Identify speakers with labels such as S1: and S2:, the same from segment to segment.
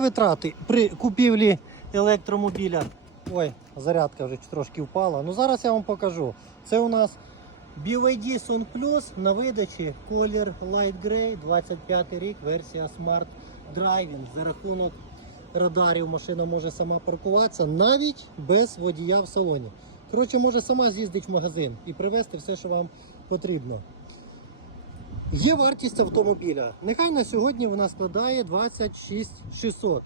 S1: Витрати при купівлі електромобіля. Ой, зарядка вже трошки впала. Ну зараз я вам покажу. Це у нас BYD Sun Plus на видачі колір Light Grey, 25 рік, версія Smart Driving. За рахунок радарів машина може сама паркуватися навіть без водія в салоні. Коротше, може сама з'їздити в магазин і привезти все, що вам потрібно. Є вартість автомобіля. Нехай на сьогодні вона складає 26 600.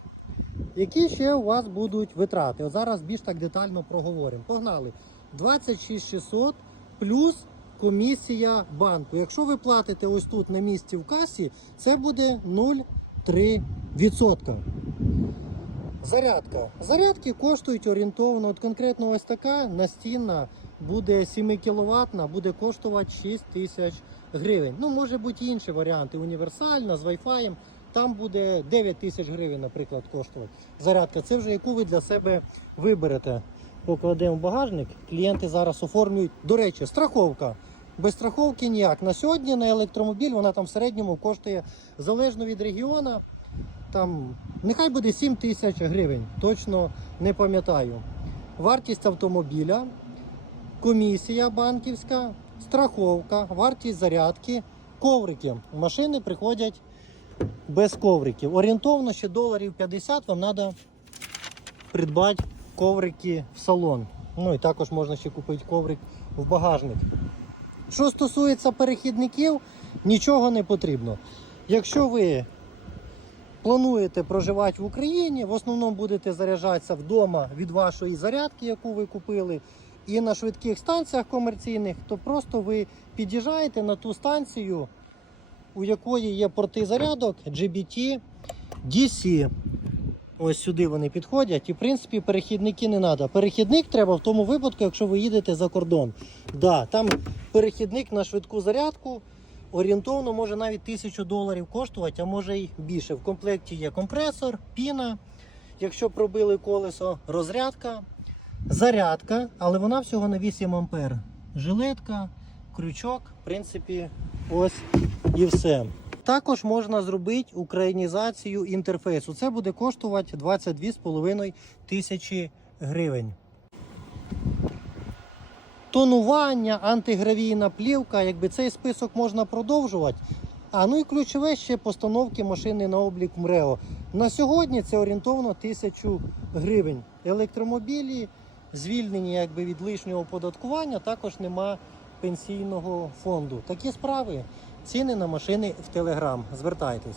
S1: Які ще у вас будуть витрати? От зараз більш так детально проговоримо. Погнали. 26 600 плюс комісія банку. Якщо ви платите ось тут на місці в касі, це буде 0,3%. Зарядка. Зарядки коштують орієнтовно, от конкретно ось така настінна буде 7 кВт, буде коштувати 6 тисяч гривень. Ну, може бути інші варіанти. Універсальна з Wi-Fi. Там буде 9 тисяч гривень, наприклад, коштувати. Зарядка. Це вже яку ви для себе виберете. Покладемо в багажник. Клієнти зараз оформлюють. До речі, страховка. Без страховки ніяк. На сьогодні на електромобіль вона там в середньому коштує залежно від регіону. Там нехай буде 7 тисяч гривень, точно не пам'ятаю. Вартість автомобіля, комісія банківська, страховка, вартість зарядки, коврики. Машини приходять без ковриків. Орієнтовно ще доларів 50 вам треба придбати коврики в салон. Ну і також можна ще купити коврик в багажник. Що стосується перехідників, нічого не потрібно. Якщо ви плануєте проживати в Україні, в основному будете заряджатися вдома від вашої зарядки, яку ви купили, і на швидких станціях комерційних, то просто ви під'їжджаєте на ту станцію, у якої є порти зарядок GBT DC. Ось сюди вони підходять. І, в принципі, перехідники не треба. Перехідник треба в тому випадку, якщо ви їдете за кордон. Да, там перехідник на швидку зарядку орієнтовно може навіть тисячу доларів коштувати, а може й більше. В комплекті є компресор, піна. Якщо пробили колесо, розрядка, зарядка, але вона всього на 8 ампер. Жилетка, крючок, в принципі, ось і все. Також можна зробити українізацію інтерфейсу. Це буде коштувати 22,5 тисячі гривень. Тонування, антигравійна плівка, якби цей список можна продовжувати. А ну і ключове ще постановки машини на облік МРЕО. На сьогодні це орієнтовно 1000 гривень. Електромобілі звільнені якби від лишнього оподаткування, також нема пенсійного фонду. Такі справи. Ціни на машини в Телеграм. Звертайтесь.